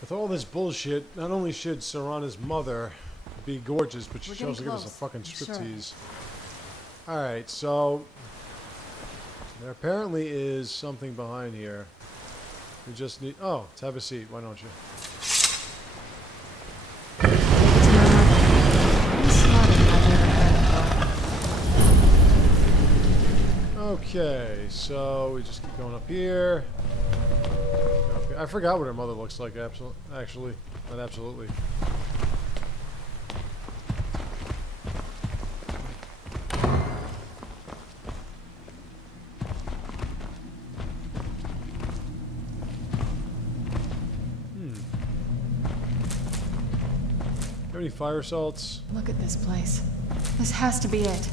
With all this bullshit, not only should Serana's mother be gorgeous, but she should also give us a fucking striptease. Sure. Alright, so there apparently is something behind here. We just need... Oh, let's have a seat. Why don't you? Okay, so we just keep going up here. I forgot what her mother looks like, actually. Not absolutely. Have any fire salts? Look at this place. This has to be it.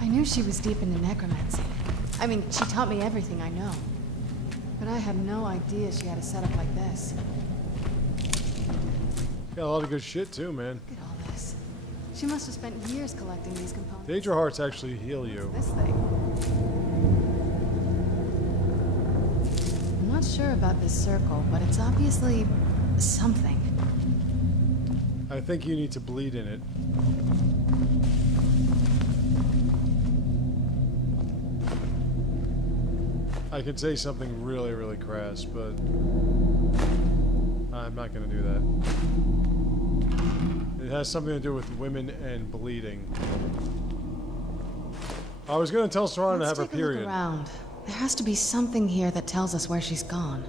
I knew she was deep into necromancy. I mean, she taught me everything I know. But I had no idea she had a setup like this. Got a lot of good shit too, man. Look at all this. She must have spent years collecting these components. Daedra hearts actually heal you. What's this thing? I'm not sure about this circle, but it's obviously something. I think you need to bleed in it. I could say something really, really crass, but I'm not going to do that. It has something to do with women and bleeding. I was going to tell Serana to have her period. Look around. There has to be something here that tells us where she's gone.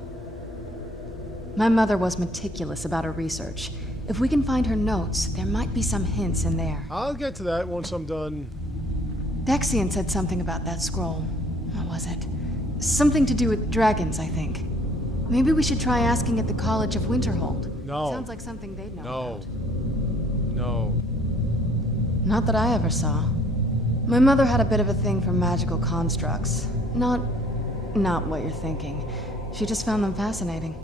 My mother was meticulous about her research. If we can find her notes, there might be some hints in there. I'll get to that once I'm done. Dexian said something about that scroll. What was it? Something to do with dragons, I think. Maybe we should try asking at the College of Winterhold. No. Sounds like something they'd know about. No. Not that I ever saw. My mother had a bit of a thing for magical constructs. Not what you're thinking. She just found them fascinating.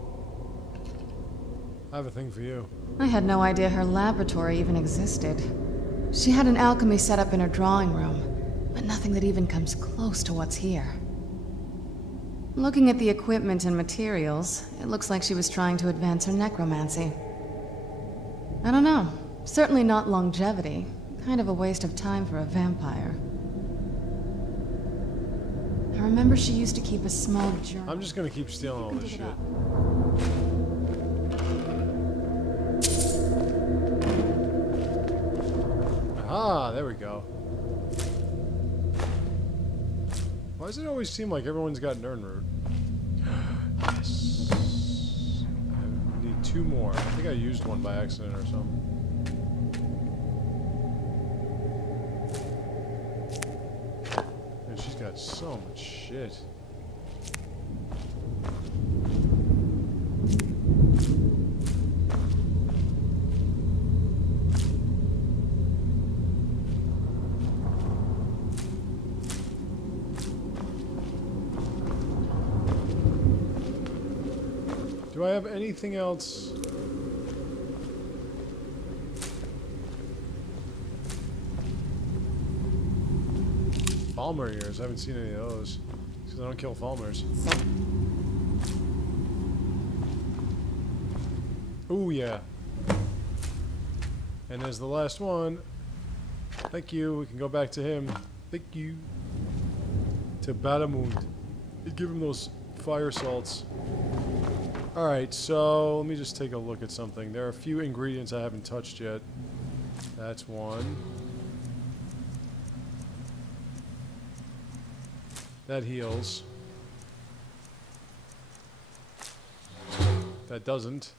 I have a thing for you. I had no idea her laboratory even existed. She had an alchemy set up in her drawing room, but nothing that even comes close to what's here. Looking at the equipment and materials, it looks like she was trying to advance her necromancy. I don't know. Certainly not longevity. Kind of a waste of time for a vampire. I remember she used to keep a small journal. I'm just gonna keep stealing all this shit. Ah, there we go. Why does it always seem like everyone's got Nernroot? Yes. I need 2 more. I think I used one by accident or something. And she's got so much shit. Do I have anything else? Falmer ears. I haven't seen any of those. Because I don't kill Falmers. Ooh, yeah. And there's the last one. Thank you. We can go back to him. Thank you. To Batamund. Give him those fire salts. Alright, so let me just take a look at something. There are a few ingredients I haven't touched yet. That's one. That heals. That doesn't.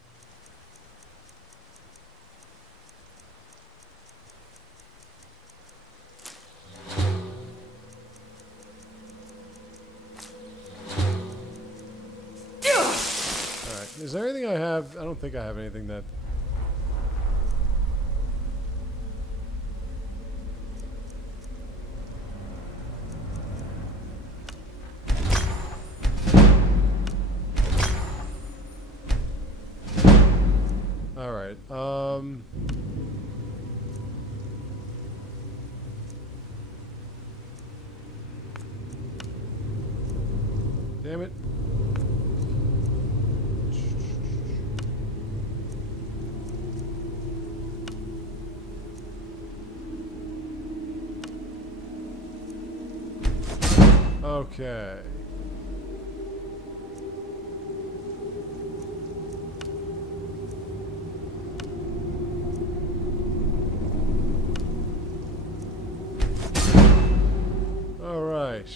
Is there anything I have? I don't think I have anything that... Alright, damn it. Okay. All right.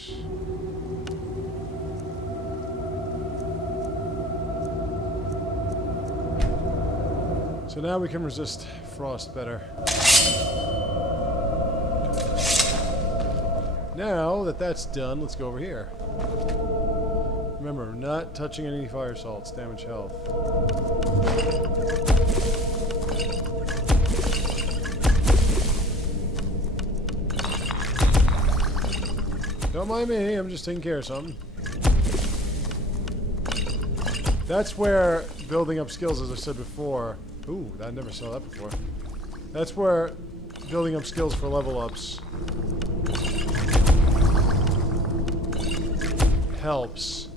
So now we can resist frost better. Now that that's done, let's go over here. Remember, not touching any fire salts, damage health. Don't mind me, I'm just taking care of something. That's where building up skills, as I said before. Ooh, I never saw that before. That's where building up skills for level ups helps.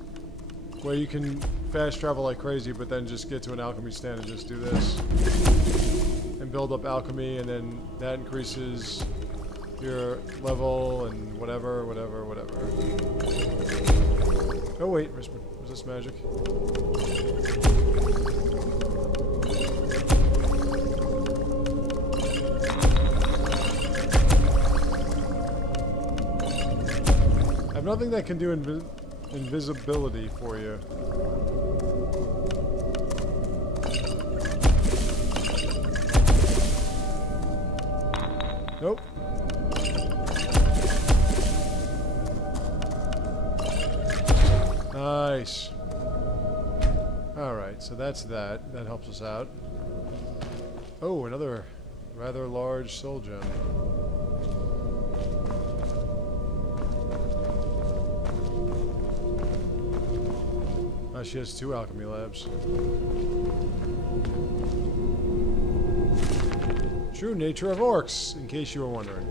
Where you can fast travel like crazy, but then just get to an alchemy stand and just do this. And build up alchemy, and then that increases your level and whatever. Oh wait, resist magic. I have nothing that can do invisibility for you. Nope. Nice. Alright, so that's that. That helps us out. Oh, another rather large soul gem. She has 2 alchemy labs. True nature of orcs, in case you were wondering.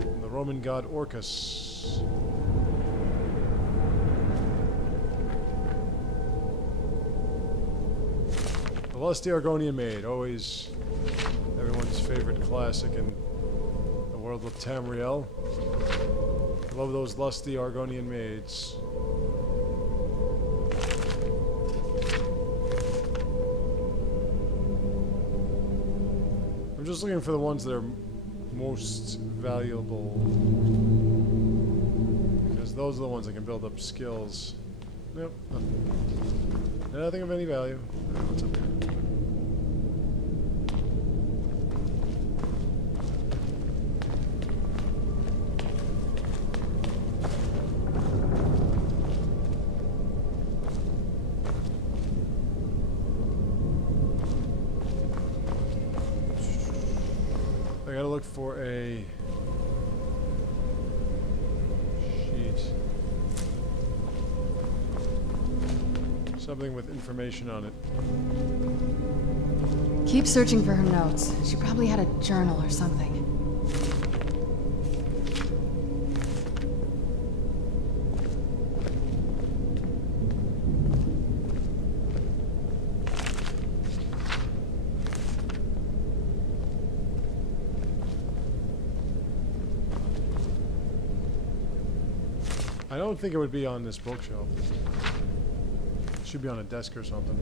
From the Roman god Orcus. The lusty Argonian maid, always everyone's favorite classic in the world of Tamriel. I love those lusty Argonian maids. I'm just looking for the ones that are most valuable, because those are the ones that can build up skills. Nope, nothing of any value. What's up here? I gotta look for a sheet. Something with information on it. Keep searching for her notes. She probably had a journal or something. I don't think it would be on this bookshelf. It should be on a desk or something.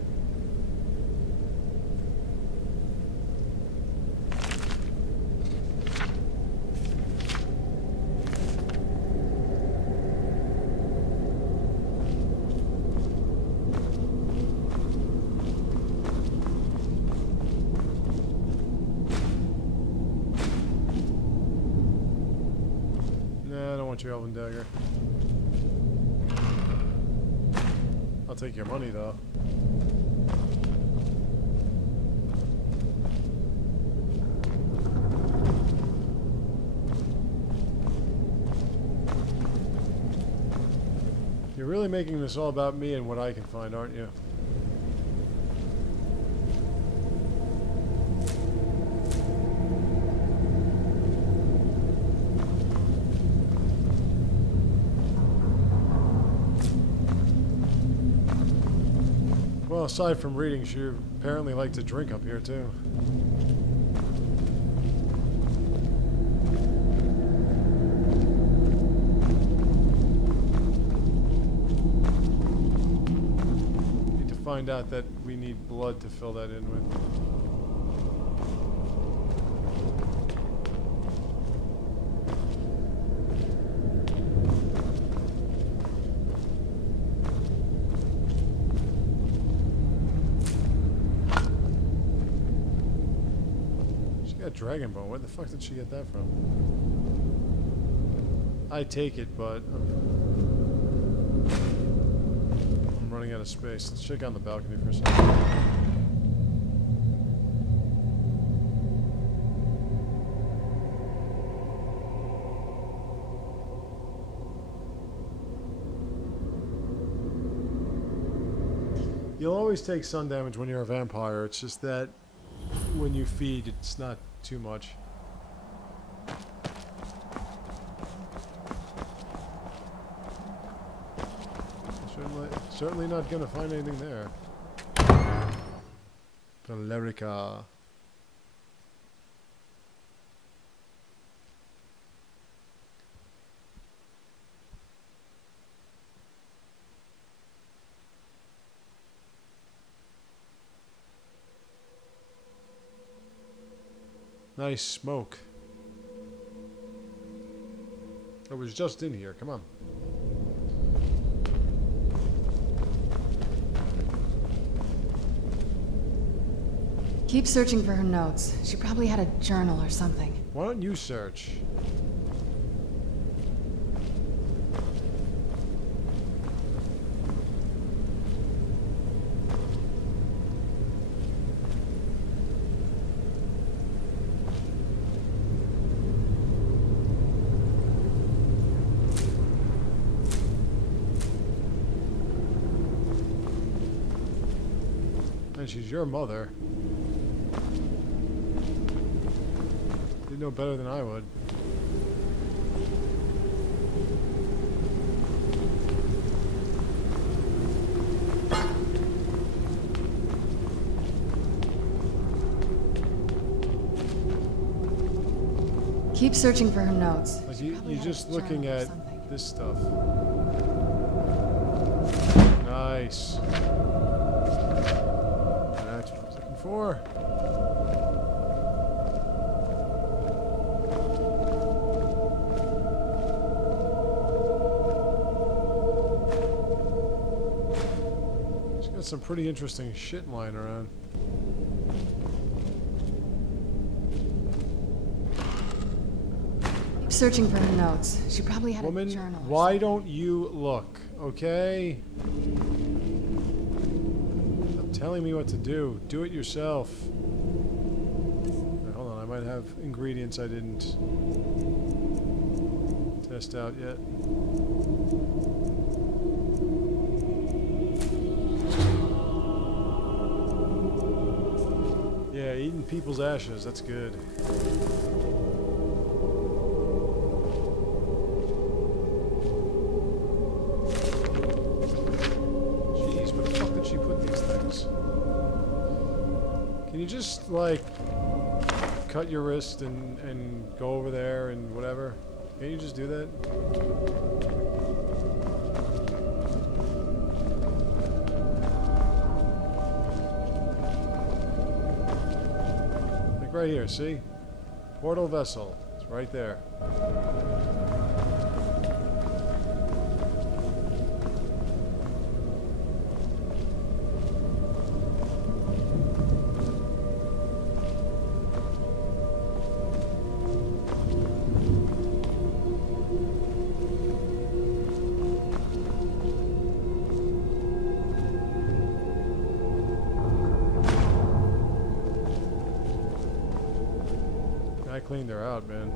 Nah, I don't want your elven dagger. I'll take your money, though. You're really making this all about me and what I can find, aren't you? Well, aside from reading, she apparently liked to drink up here, too. find out that we need blood to fill that in with. She got dragon bone. Where the fuck did she get that from? I take it, but I'm running out of space. Let's check on the balcony for a second. You'll always take sun damage when you're a vampire. It's just that when you feed, it's not too much. Certainly not gonna find anything there. Valerica. Nice smoke. I was just in here. Come on. Keep searching for her notes. She probably had a journal or something. Why don't you search? And she's your mother. You know better than I would. Keep searching for her notes. Like you're just looking at this stuff. Nice. That's what I was looking for. Some pretty interesting shit lying around. Keep searching for her notes. She probably had a journal. Why don't you look, okay? Stop telling me what to do. Do it yourself. Right, hold on, I might have ingredients I didn't test out yet. Yeah, eating people's ashes, that's good. Jeez, where the fuck did she put these things? Can you just, like, cut your wrist and go over there and whatever? Can't you just do that? Right here, see? Portal vessel. It's right there. I cleaned her out, man.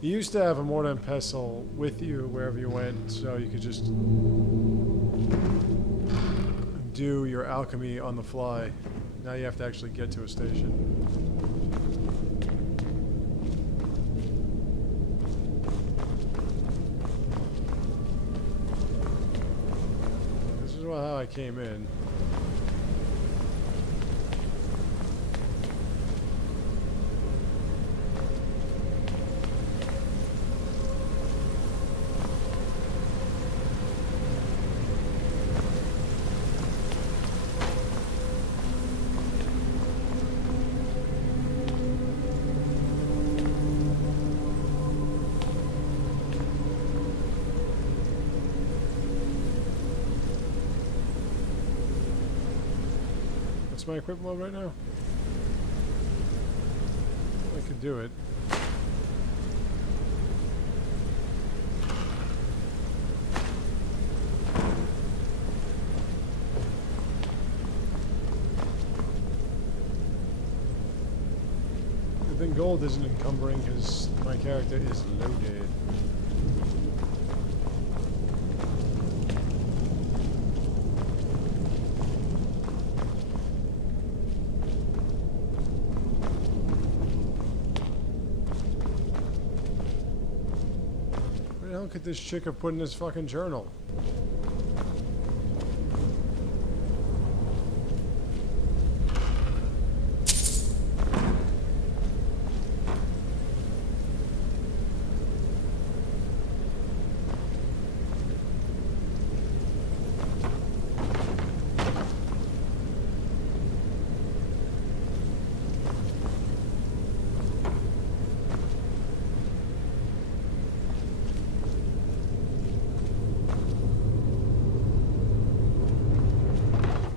You used to have a mortar and pestle with you wherever you went, so you could just do your alchemy on the fly. Now you have to actually get to a station. about how I came in. What's my equip mode right now? I could do it. Good thing gold isn't encumbering because my character is loaded. Where the hell could this chick have put in this fucking journal?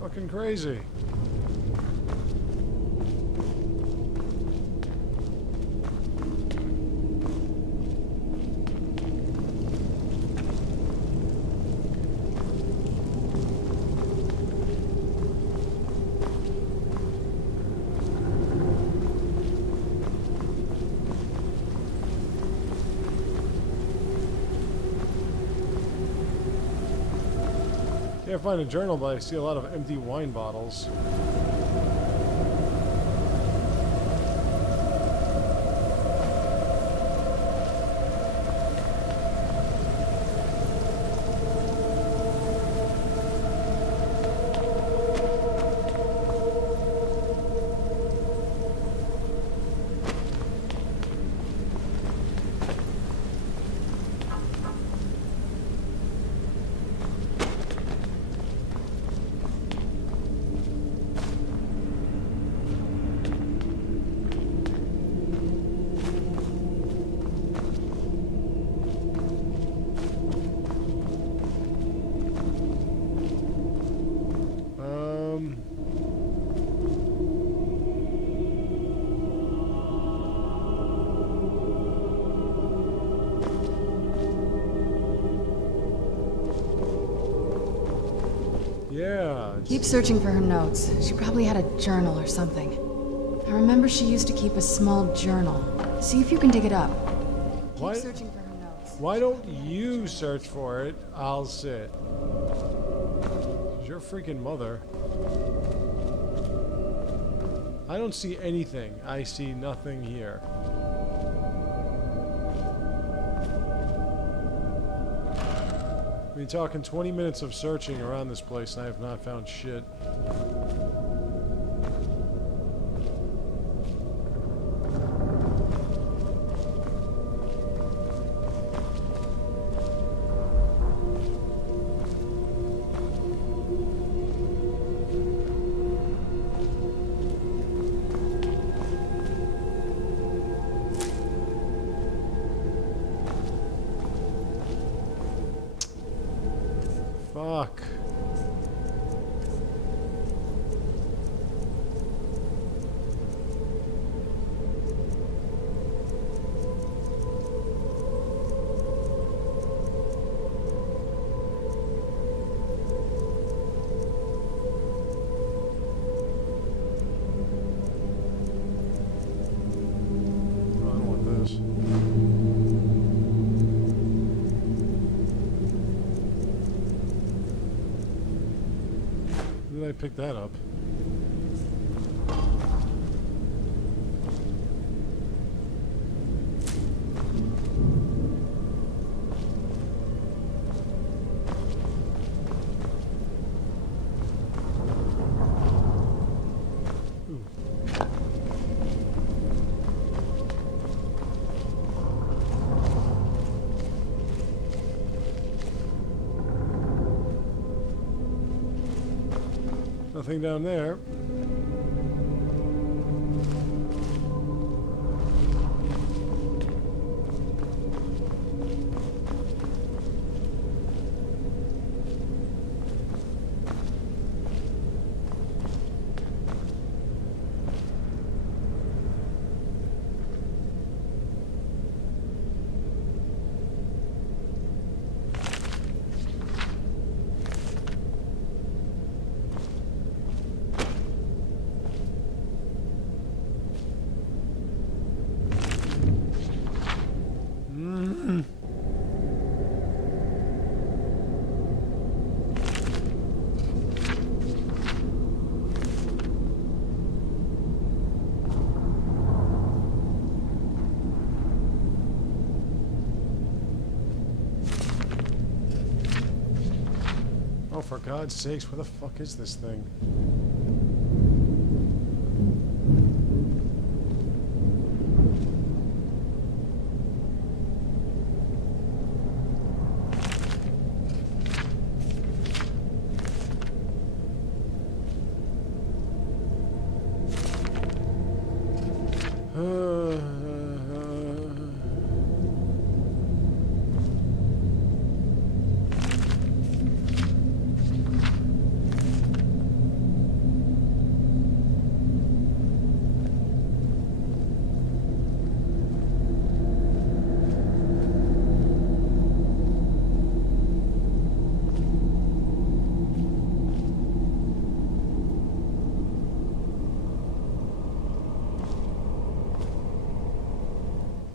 Fucking crazy. Can't find a journal, but I see a lot of empty wine bottles. Yeah. Keep searching for her notes. She probably had a journal or something. I remember she used to keep a small journal. See if you can dig it up. Keep searching for her notes. Why don't you search for it? I'll sit. It's your freaking mother. I don't see anything. I see nothing here. We're talking 20 minutes of searching around this place and I have not found shit. Fuck. Did I pick that up? Nothing down there. Oh, for God's sakes, where the fuck is this thing?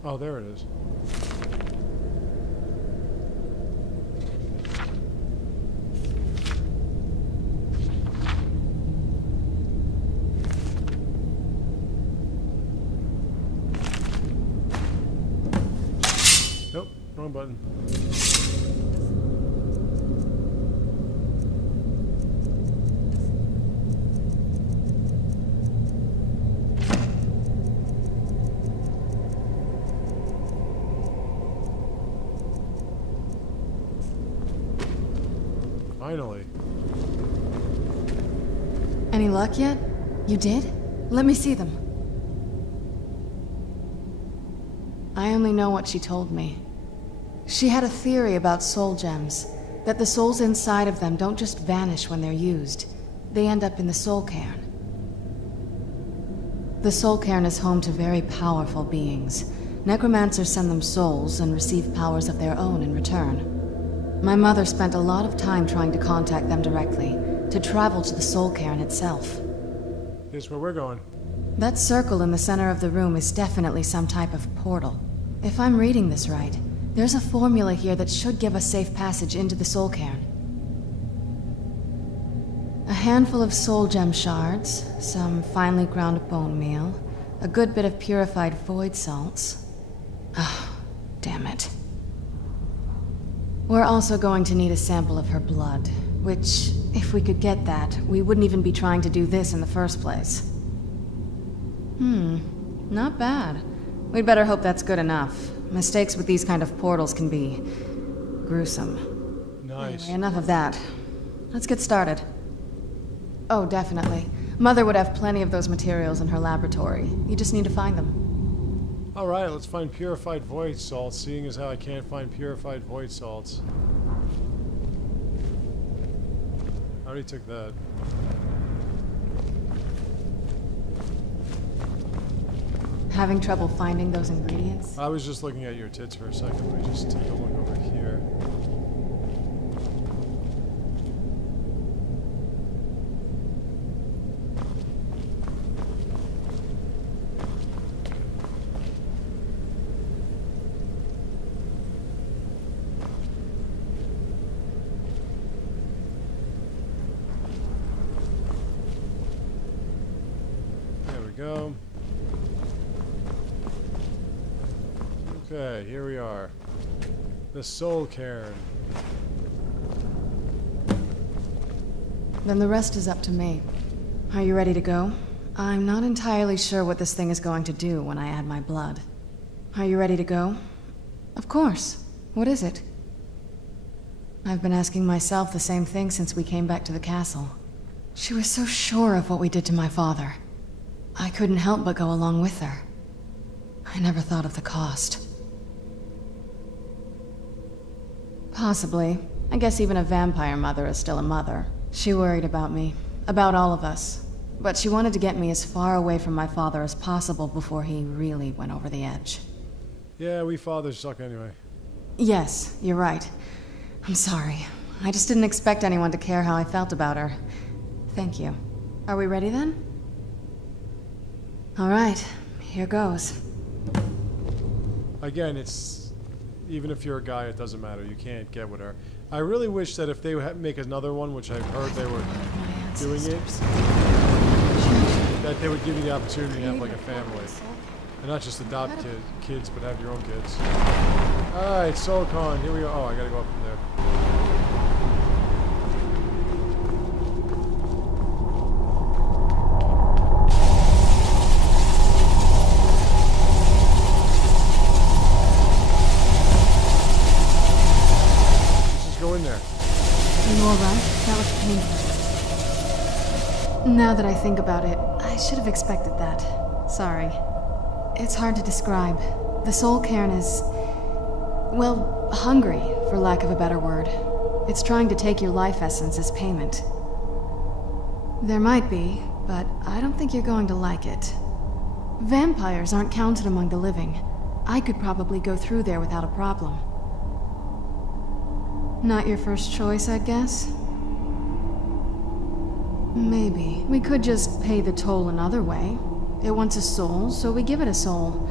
Oh, there it is. Nope, wrong button. Finally. Any luck yet? You did? Let me see them. I only know what she told me. She had a theory about soul gems, that the souls inside of them don't just vanish when they're used. They end up in the Soul Cairn. The Soul Cairn is home to very powerful beings. Necromancers send them souls and receive powers of their own in return. My mother spent a lot of time trying to contact them directly, to travel to the Soul Cairn itself. Here's where we're going. That circle in the center of the room is definitely some type of portal. If I'm reading this right, there's a formula here that should give us safe passage into the Soul Cairn. A handful of soul gem shards, some finely ground bone meal, a good bit of purified void salts. Ah, damn it. We're also going to need a sample of her blood, which, if we could get that, we wouldn't even be trying to do this in the first place. Not bad. We'd better hope that's good enough. Mistakes with these kind of portals can be gruesome. Nice. Anyway, enough of that. Let's get started. Oh, definitely. Mother would have plenty of those materials in her laboratory. You just need to find them. Alright, let's find purified void salts, seeing as how I can't find purified void salts. I already took that. Having trouble finding those ingredients? I was just looking at your tits for a second. Let me just take a look over here. Go. Okay, here we are. The Soul Cairn. Then the rest is up to me. Are you ready to go? I'm not entirely sure what this thing is going to do when I add my blood. Are you ready to go? Of course. What is it? I've been asking myself the same thing since we came back to the castle. She was so sure of what we did to my father. I couldn't help but go along with her. I never thought of the cost. Possibly. I guess even a vampire mother is still a mother. She worried about me, about all of us. But she wanted to get me as far away from my father as possible before he really went over the edge. Yeah, we fathers suck anyway. Yes, you're right. I'm sorry. I just didn't expect anyone to care how I felt about her. Thank you. Are we ready then? All right, here goes. Again, it's... Even if you're a guy, it doesn't matter. You can't get with her. I really wish that if they make another one, which I've heard they were doing it, that they would give you the opportunity to have like a family. And not just adopt kids, but have your own kids. Alright, Soul Cairn, here we go. Oh, I gotta go up from there. Let's just go in there. Are you alright? That was painful. Now that I think about it, I should have expected that. Sorry. It's hard to describe. The Soul Cairn is... well, hungry, for lack of a better word. It's trying to take your life essence as payment. There might be, but I don't think you're going to like it. Vampires aren't counted among the living. I could probably go through there without a problem. Not your first choice, I'd guess? Maybe. We could just pay the toll another way. It wants a soul, so we give it a soul.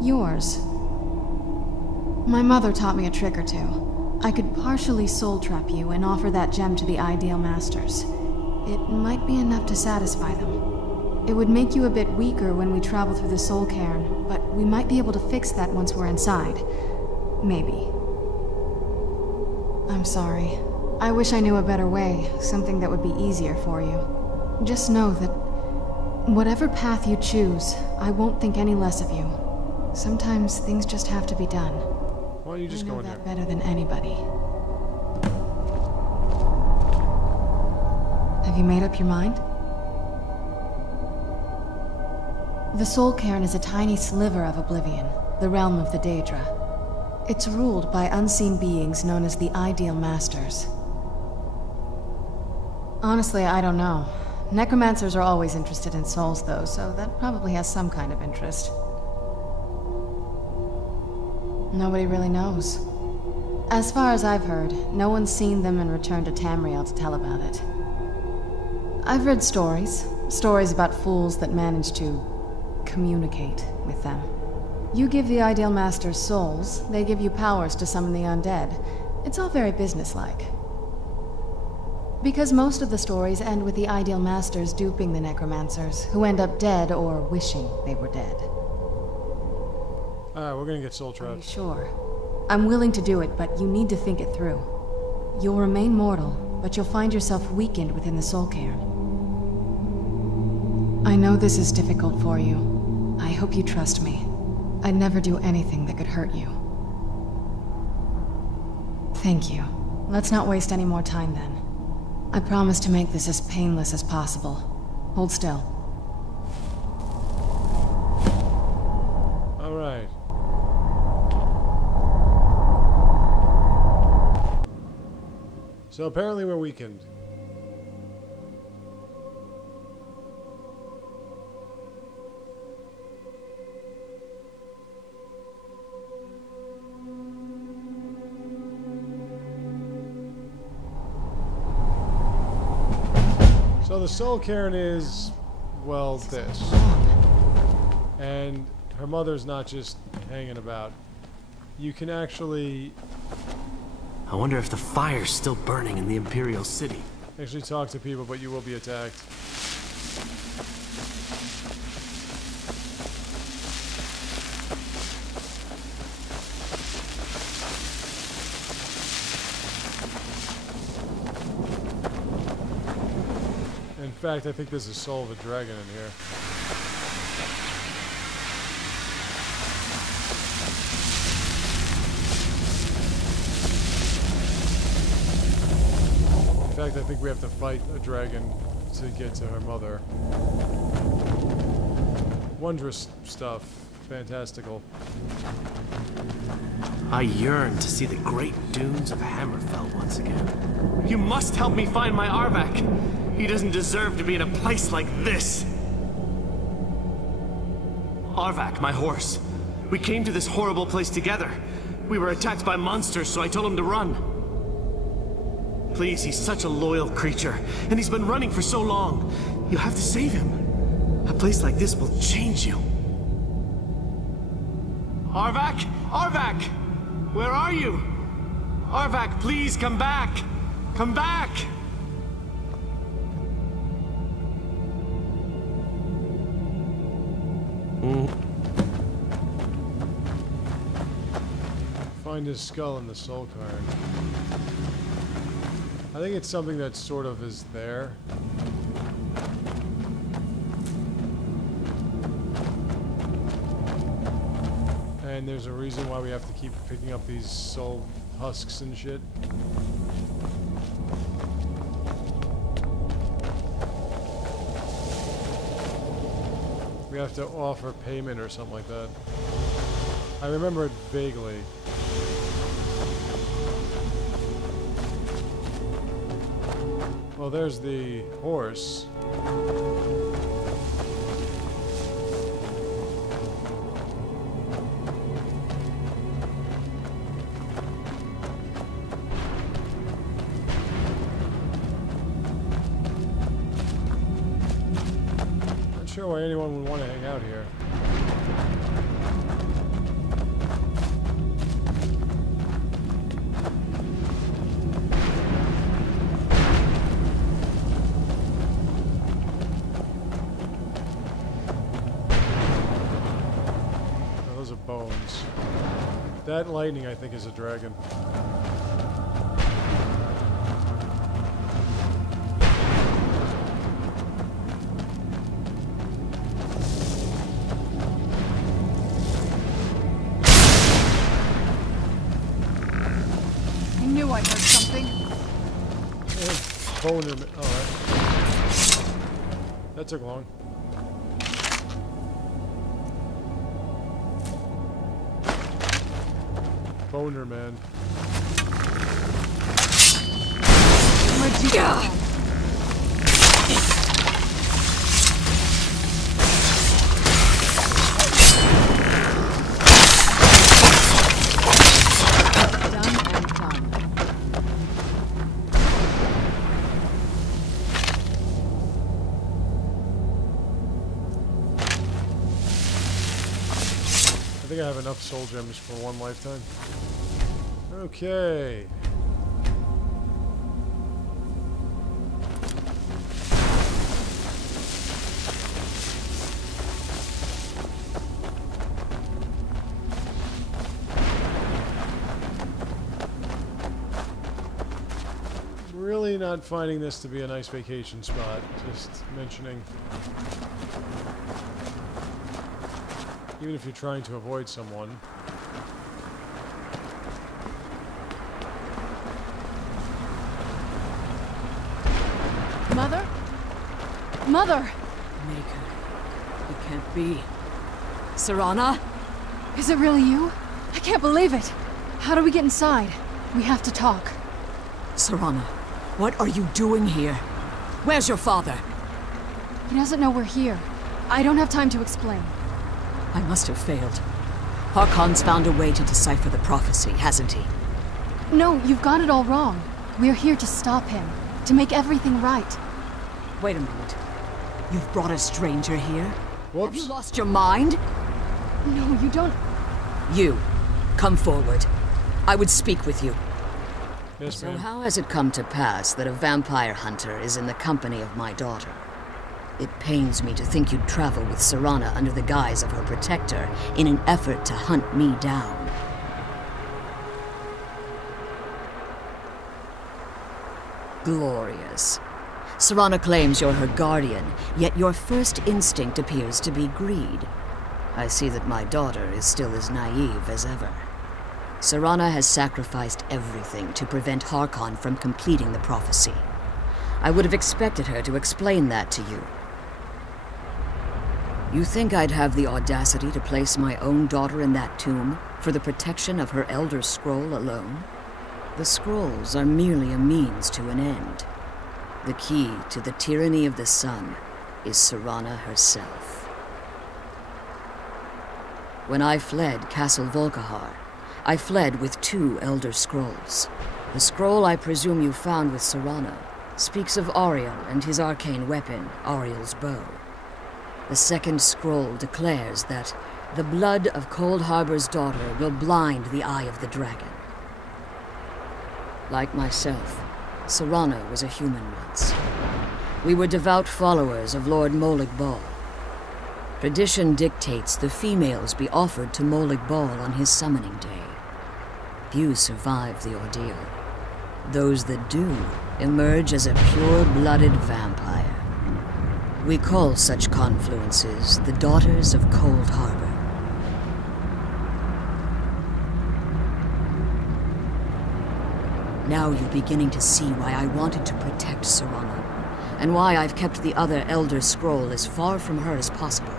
Yours. My mother taught me a trick or two. I could partially soul trap you and offer that gem to the Ideal Masters. It might be enough to satisfy them. It would make you a bit weaker when we travel through the Soul Cairn, but we might be able to fix that once we're inside. Maybe. I'm sorry. I wish I knew a better way, something that would be easier for you. Just know that whatever path you choose, I won't think any less of you. Sometimes things just have to be done. Why don't you just go in there? I know that better than anybody. Have you made up your mind? The Soul Cairn is a tiny sliver of oblivion, the realm of the Daedra. It's ruled by unseen beings known as the Ideal Masters. Honestly, I don't know. Necromancers are always interested in souls, though, so that probably has some kind of interest. Nobody really knows. As far as I've heard, no one's seen them and returned to Tamriel to tell about it. I've read stories about fools that manage to communicate with them. You give the Ideal Masters souls, they give you powers to summon the undead. It's all very businesslike. Because most of the stories end with the Ideal Masters duping the necromancers, who end up dead or wishing they were dead. Alright, we're gonna get soul Are you trapped. sure? I'm willing to do it, but you need to think it through. You'll remain mortal, but you'll find yourself weakened within the Soul Cairn. I know this is difficult for you. I hope you trust me. I'd never do anything that could hurt you. Thank you. Let's not waste any more time then. I promise to make this as painless as possible. Hold still. All right. So apparently we're weakened. So the Soul Cairn is, well, this. And her mother's not just hanging about. You can actually I wonder if the fire's still burning in the Imperial City. talk to people, but you will be attacked. In fact, I think there's a soul of a dragon in here. In fact, I think we have to fight a dragon to get to her mother. Wondrous stuff. Fantastical. I yearn to see the great dunes of Hammerfell once again. You must help me find my Arvak. He doesn't deserve to be in a place like this. Arvak, my horse. We came to this horrible place together. We were attacked by monsters, so I told him to run. Please, he's such a loyal creature, and he's been running for so long. You have to save him. A place like this will change you. Arvak! Arvak! Where are you? Arvak, please come back! Come back! Find his skull in the Soul Cairn. I think it's something that sort of is there. And there's a reason why we have to keep picking up these soul husks and shit. We have to offer payment or something like that. I remember it vaguely. Well, there's the horse. Not sure why anyone would want to hang out here. Bones. That lightning, I think, is a dragon. I knew I heard something. Boner. Alright. That took long. Boner man. Where'd you go? I think I have enough soul gems for one lifetime. Okay. Really not finding this to be a nice vacation spot, just mentioning. Even if you're trying to avoid someone. Mother? Mother! Maker. It can't be. Serana? Is it really you? I can't believe it! How do we get inside? We have to talk. Serana, what are you doing here? Where's your father? He doesn't know we're here. I don't have time to explain. I must have failed. Harkon's found a way to decipher the prophecy, hasn't he? No, you've got it all wrong. We're here to stop him, to make everything right. Wait a moment. You've brought a stranger here? Whoops. Have you lost your mind? No, you don't... You, come forward. I would speak with you. Yes, So ma'am. how has it come to pass that a vampire hunter is in the company of my daughter? It pains me to think you'd travel with Serana under the guise of her protector in an effort to hunt me down. Glorious. Serana claims you're her guardian, yet your first instinct appears to be greed. I see that my daughter is still as naive as ever. Serana has sacrificed everything to prevent Harkon from completing the prophecy. I would have expected her to explain that to you. You think I'd have the audacity to place my own daughter in that tomb for the protection of her Elder Scroll alone? The scrolls are merely a means to an end. The key to the tyranny of the sun is Serana herself. When I fled Castle Volkihar, I fled with 2 Elder Scrolls. The scroll I presume you found with Serana speaks of Auriel and his arcane weapon, Auriel's bow. The second scroll declares that the blood of Cold Harbor's daughter will blind the eye of the dragon. Like myself, Serana was a human once. We were devout followers of Lord Molig Bal. Tradition dictates the females be offered to Molig Bal on his summoning day. Few survive the ordeal. Those that do emerge as a pure-blooded vampire. We call such confluences the Daughters of Cold Harbor. Now you're beginning to see why I wanted to protect Serana, and why I've kept the other Elder Scroll as far from her as possible.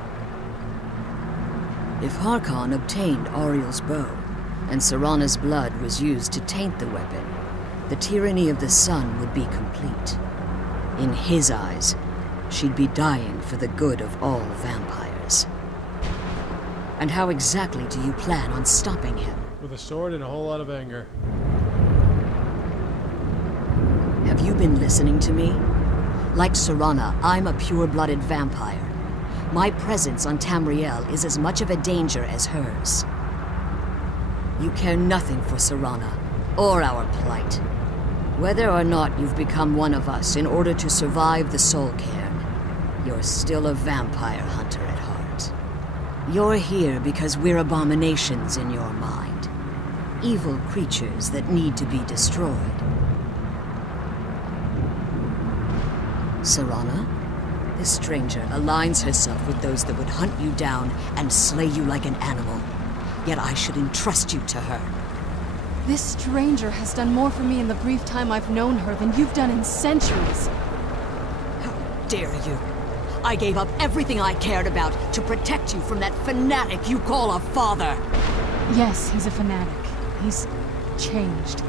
If Harkon obtained Auriel's bow, and Serana's blood was used to taint the weapon, the tyranny of the sun would be complete. In his eyes, she'd be dying for the good of all vampires. And how exactly do you plan on stopping him? With a sword and a whole lot of anger. Have you been listening to me? Like Serana, I'm a pure-blooded vampire. My presence on Tamriel is as much of a danger as hers. You care nothing for Serana, or our plight. Whether or not you've become one of us in order to survive the Soul Cairn, you're still a vampire hunter at heart. You're here because we're abominations in your mind. Evil creatures that need to be destroyed. Serana, this stranger aligns herself with those that would hunt you down and slay you like an animal. Yet I should entrust you to her. This stranger has done more for me in the brief time I've known her than you've done in centuries. How dare you? I gave up everything I cared about to protect you from that fanatic you call a father. Yes, he's a fanatic. He's changed.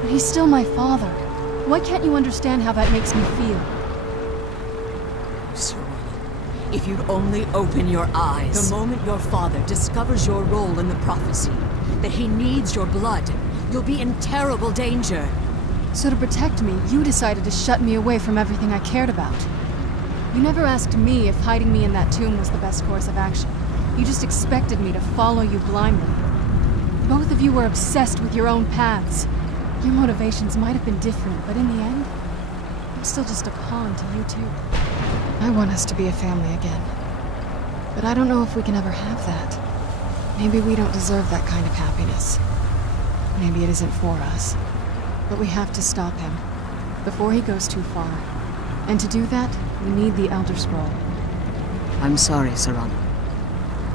But he's still my father. Why can't you understand how that makes me feel? Serana, if you'd only open your eyes. The moment your father discovers your role in the prophecy, that he needs your blood, you'll be in terrible danger. So to protect me, you decided to shut me away from everything I cared about. You never asked me if hiding me in that tomb was the best course of action. You just expected me to follow you blindly. Both of you were obsessed with your own paths. Your motivations might have been different, but in the end, I'm still just a pawn to you two. I want us to be a family again. But I don't know if we can ever have that. Maybe we don't deserve that kind of happiness. Maybe it isn't for us. But we have to stop him, before he goes too far. And to do that, we need the Elder Scroll. I'm sorry, Serana.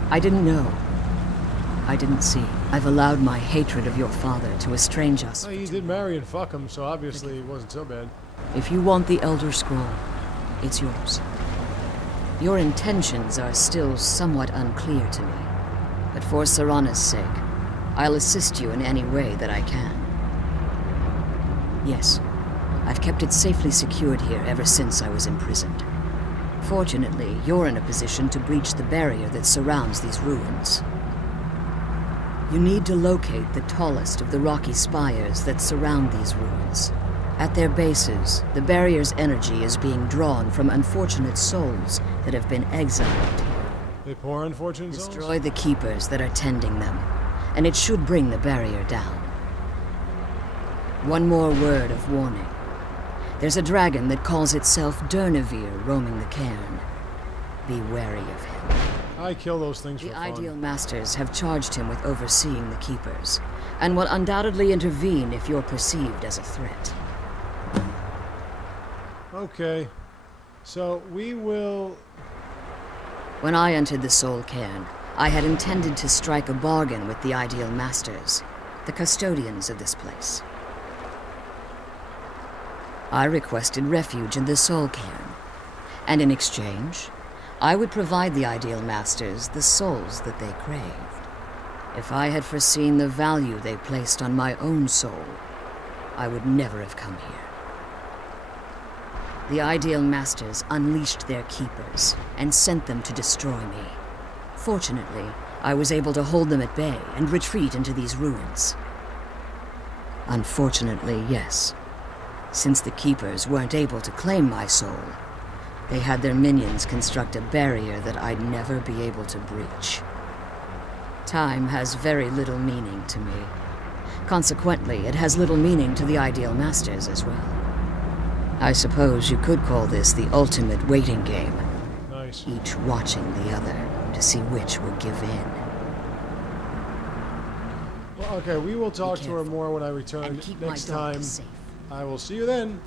I didn't know. I didn't see. I've allowed my hatred of your father to estrange us. Well, you did marry and fuck him, so obviously it wasn't so bad. If you want the Elder Scroll, it's yours. Your intentions are still somewhat unclear to me, but for Serana's sake, I'll assist you in any way that I can. Yes, I've kept it safely secured here ever since I was imprisoned. Fortunately, you're in a position to breach the barrier that surrounds these ruins. You need to locate the tallest of the rocky spires that surround these ruins. At their bases, the barrier's energy is being drawn from unfortunate souls that have been exiled here. They pour unfortunate souls? Destroy the keepers that are tending them, and it should bring the barrier down. One more word of warning. There's a dragon that calls itself Durnevere roaming the cairn. Be wary of him. I kill those things for The fun. Ideal Masters have charged him with overseeing the keepers, and will undoubtedly intervene if you're perceived as a threat. Okay. So, we will... When I entered the Soul Cairn, I had intended to strike a bargain with the Ideal Masters, the custodians of this place. I requested refuge in the Soul Cairn, and in exchange, I would provide the Ideal Masters the souls that they craved. If I had foreseen the value they placed on my own soul, I would never have come here. The Ideal Masters unleashed their keepers and sent them to destroy me. Fortunately, I was able to hold them at bay and retreat into these ruins. Unfortunately, yes. Since the keepers weren't able to claim my soul, they had their minions construct a barrier that I'd never be able to breach. Time has very little meaning to me. Consequently, it has little meaning to the Ideal Masters as well. I suppose you could call this the ultimate waiting game. Nice. Each watching the other to see which will give in. Well, okay, we will talk to her more when I return And keep next my daughter time. safe. I will see you then.